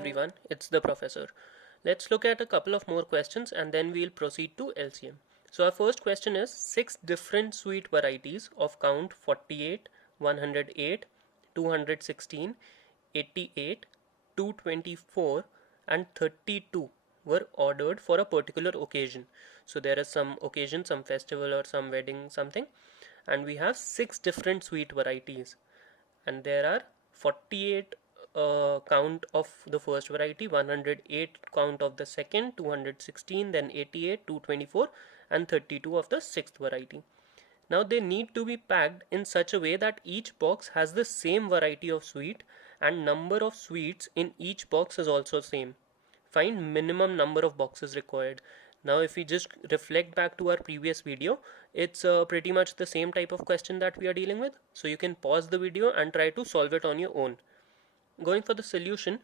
everyone, it's the professor. Let's look at a couple of more questions and then we'll proceed to LCM. So our first question is 6 different sweet varieties of count 48, 108, 216, 88, 224 and 32 were ordered for a particular occasion. So there is some occasion, some festival or some wedding, something, and we have 6 different sweet varieties, and there are 48 count of the first variety, 108 count of the second, 216, then 88, 224 and 32 of the sixth variety. Now they need to be packed in such a way that each box has the same variety of sweet and number of sweets in each box is also same. Find minimum number of boxes required. Now if we just reflect back to our previous video, it's pretty much the same type of question that we are dealing with. So you can pause the video and try to solve it on your own. Going for the solution,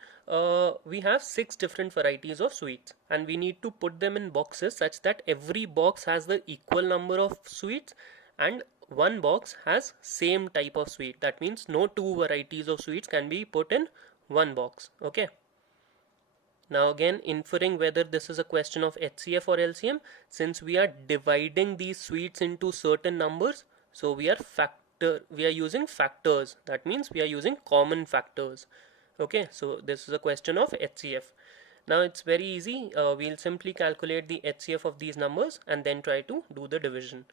we have 6 different varieties of sweets and we need to put them in boxes such that every box has the equal number of sweets and one box has same type of sweet. That means no two varieties of sweets can be put in one box. Okay. Now again, inferring whether this is a question of HCF or LCM, since we are dividing these sweets into certain numbers, so we are using factors. That means we are using common factors. Okay, so this is a question of HCF. Now it's very easy. We'll simply calculate the HCF of these numbers and then try to do the division.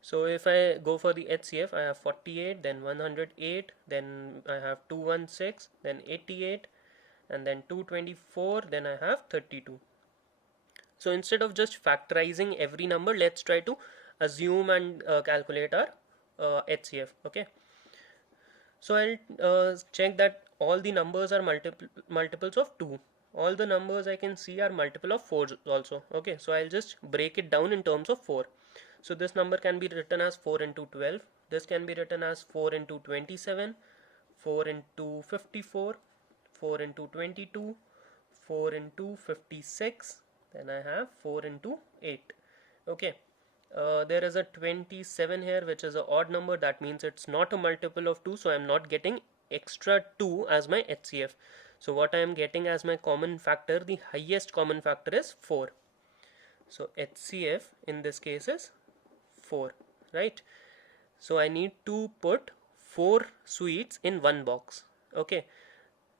So if I go for the HCF, I have 48, then 108, then I have 216, then 88, and then 224, then I have 32. So instead of just factorizing every number, let's try to assume and calculate our HCF. Okay, so I'll check that all the numbers are multiples of 2. All the numbers I can see are multiple of 4 also. Okay, so I'll just break it down in terms of 4. So this number can be written as 4 into 12. This can be written as 4 into 27, 4 into 54, 4 into 22, 4 into 56, then I have 4 into 8. Okay, there is a 27 here, which is an odd number. That means it's not a multiple of 2, so I'm not getting extra 2 as my HCF. So what I am getting as my common factor, the highest common factor is 4. So HCF in this case is 4, right? So I need to put 4 sweets in one box. Okay,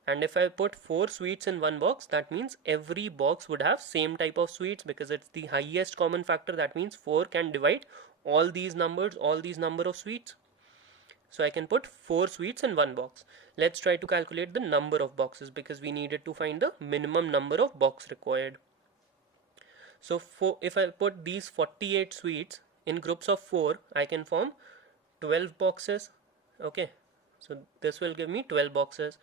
and if I put 4 sweets in one box, that means every box would have same type of sweets because it's the highest common factor. That means 4 can divide all these numbers, all these number of sweets. So I can put 4 sweets in one box. Let's try to calculate the number of boxes because we needed to find the minimum number of box required. So if I put these 48 sweets in groups of 4, I can form 12 boxes. Okay, so this will give me 12 boxes.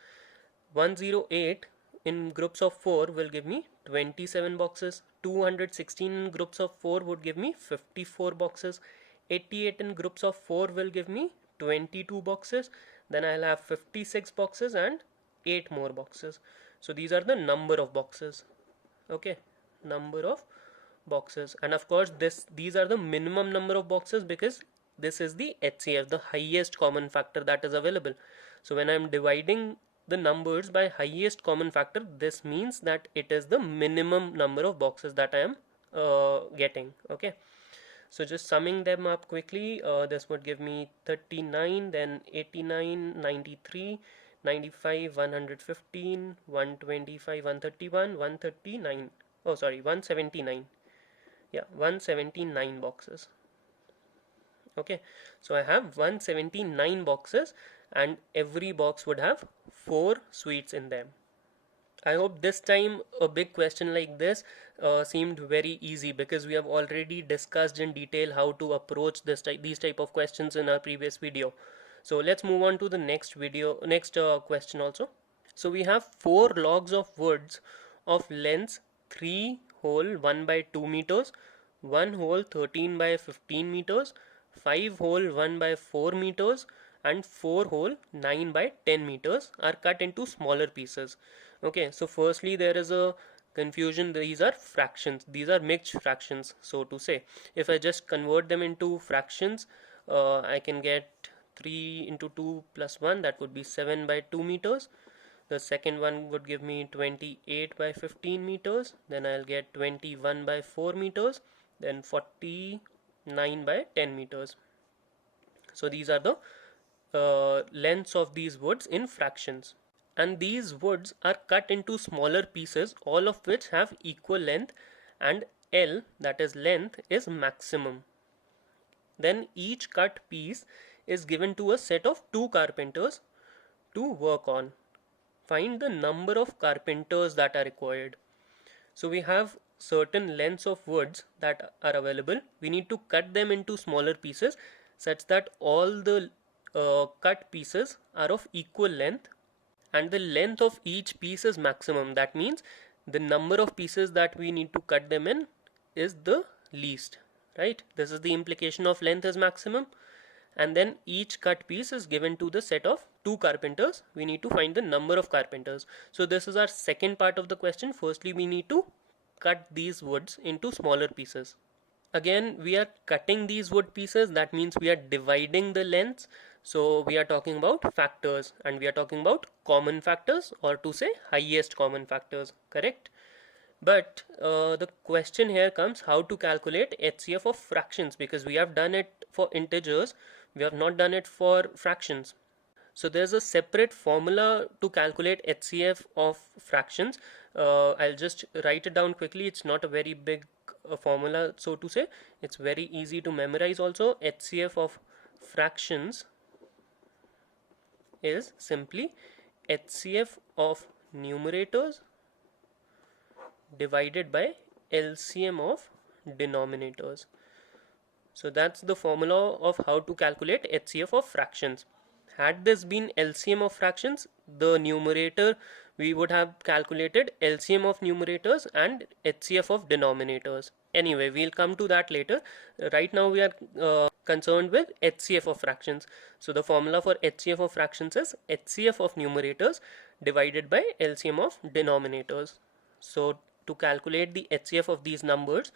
108 in groups of 4 will give me 27 boxes. 216 in groups of 4 would give me 54 boxes. 88 in groups of 4 will give me 22 boxes. Then I'll have 56 boxes and 8 more boxes. So these are the number of boxes. Okay, number of boxes, and of course these are the minimum number of boxes because this is the HCF, the highest common factor that is available. So when I'm dividing the numbers by highest common factor, this means that it is the minimum number of boxes that I am getting. Okay, so just summing them up quickly, this would give me 39, then 89, 93, 95, 115, 125, 131, 139, oh sorry, 179. Yeah, 179 boxes. Okay, so I have 179 boxes and every box would have 4 sweets in them. I hope this time a big question like this seemed very easy because we have already discussed in detail how to approach these type of questions in our previous video. So let's move on to the next question also. So we have 4 logs of woods of lengths 3 whole 1 by 2 meters, 1 whole 13 by 15 meters, 5 whole 1 by 4 meters and 4 whole 9 by 10 meters are cut into smaller pieces. Okay, so firstly there is a confusion. These are fractions, these are mixed fractions, so to say. If I just convert them into fractions, I can get 3 into 2 plus 1, that would be 7 by 2 meters. The second one would give me 28 by 15 meters. Then I'll get 21 by 4 meters. Then 49 by 10 meters. So these are the lengths of these woods in fractions. And these woods are cut into smaller pieces, all of which have equal length, and L, that is length, is maximum. Then each cut piece is given to a set of 2 carpenters to work on. Find the number of carpenters that are required. So we have certain lengths of woods that are available. We need to cut them into smaller pieces such that all the cut pieces are of equal length, and the length of each piece is maximum. That means the number of pieces that we need to cut them in is the least, right? This is the implication of length is maximum. And then each cut piece is given to the set of 2 carpenters. We need to find the number of carpenters. So this is our second part of the question. Firstly, we need to cut these woods into smaller pieces. Again, we are cutting these wood pieces. That means we are dividing the lengths. So we are talking about factors, and we are talking about common factors, or to say highest common factors, correct? But the question here comes how to calculate HCF of fractions, because we have done it for integers, we have not done it for fractions. So there's a separate formula to calculate HCF of fractions. I'll just write it down quickly. It's not a very big formula, so to say. It's very easy to memorize also. HCF of fractions is simply HCF of numerators divided by LCM of denominators. So that's the formula of how to calculate HCF of fractions. Had this been LCM of fractions, the numerator, we would have calculated LCM of numerators and HCF of denominators. Anyway, we'll come to that later. Right now we are concerned with HCF of fractions. So the formula for HCF of fractions is HCF of numerators divided by LCM of denominators. So to calculate the HCF of these numbers,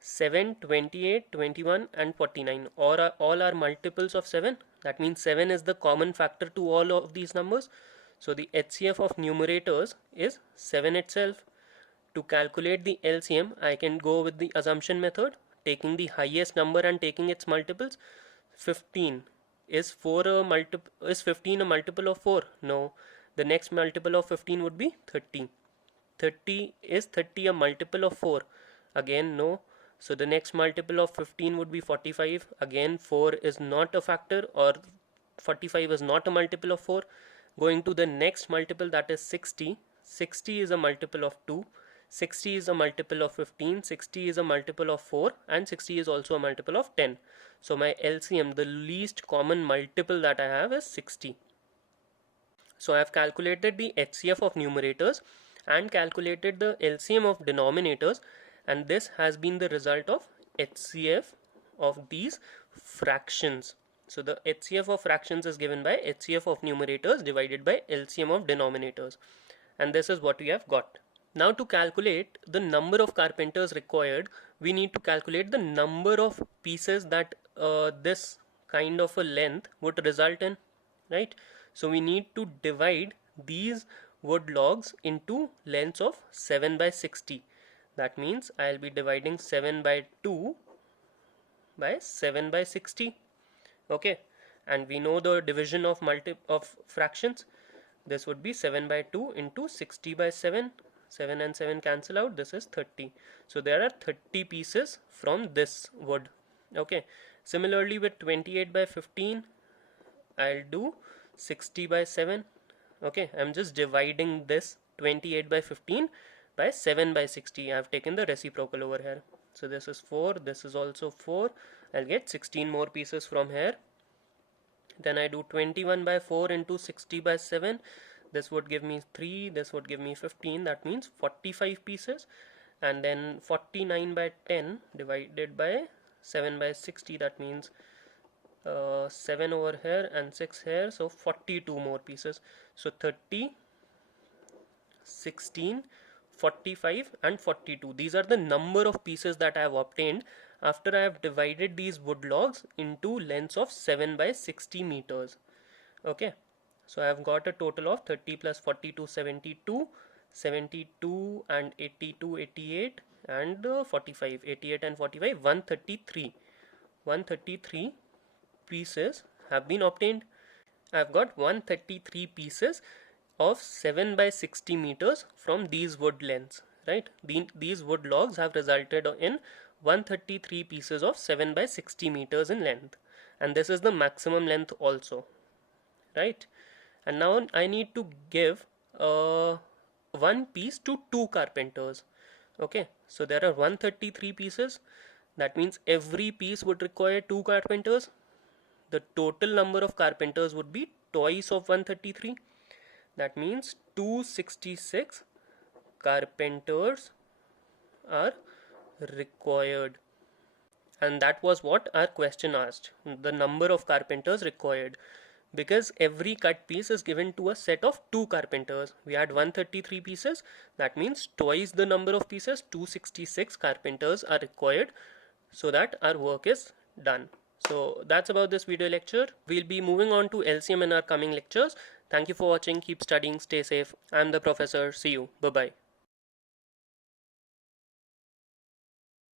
7, 28, 21 and 49 all are multiples of 7. That means 7 is the common factor to all of these numbers. So the HCF of numerators is 7 itself. To calculate the LCM, I can go with the assumption method, taking the highest number and taking its multiples. 15 is 15 a multiple of 4? No. The next multiple of 15 would be 30. 30 is 30 a multiple of 4? Again, no. So the next multiple of 15 would be 45. Again, 4 is not a factor, or 45 is not a multiple of 4. Going to the next multiple, that is 60. 60 is a multiple of 2. 60 is a multiple of 15. 60 is a multiple of 4. And 60 is also a multiple of 10. So my LCM, the least common multiple that I have, is 60. So I have calculated the HCF of numerators and calculated the LCM of denominators, and this has been the result of HCF of these fractions. So the HCF of fractions is given by HCF of numerators divided by LCM of denominators, and this is what we have got. Now to calculate the number of carpenters required, we need to calculate the number of pieces that this kind of a length would result in, right? So we need to divide these wood logs into lengths of 7 by 60. That means I'll be dividing 7 by 2 by 7 by 60. Okay, and we know the division of fractions. This would be 7 by 2 into 60 by 7. 7 and 7 cancel out. This is 30. So there are 30 pieces from this wood. Okay, similarly with 28 by 15, I'll do 60 by 7. Okay, I'm just dividing this 28 by 15 by 7 by 60. I have taken the reciprocal over here. So this is 4, this is also 4. I'll get 16 more pieces from here. Then I do 21 by 4 into 60 by 7. This would give me 3, this would give me 15. That means 45 pieces. And then 49 by 10 divided by 7 by 60. That means 7 over here and 6 here. So 42 more pieces. So 30, 16, 45 and 42. These are the number of pieces that I have obtained after I have divided these wood logs into lengths of 7 by 60 meters. Okay, So I have got a total of 30 plus 42, 72, 72 and 82, 88 and 45, 88 and 45, 133. 133 pieces have been obtained. I've got 133 pieces of 7 by 60 meters from these wood lengths, right? These wood logs have resulted in 133 pieces of 7 by 60 meters in length, and this is the maximum length also, right? And now I need to give one piece to two carpenters. Okay, so there are 133 pieces. That means every piece would require two carpenters. The total number of carpenters would be twice of 133. That means 266 carpenters are required. And that was what our question asked, the number of carpenters required, because every cut piece is given to a set of two carpenters. We had 133 pieces, that means twice the number of pieces, 266 carpenters are required so that our work is done. So that's about this video lecture. We'll be moving on to LCM in our coming lectures. Thank you for watching. Keep studying. Stay safe. I'm the professor. See you. Bye bye.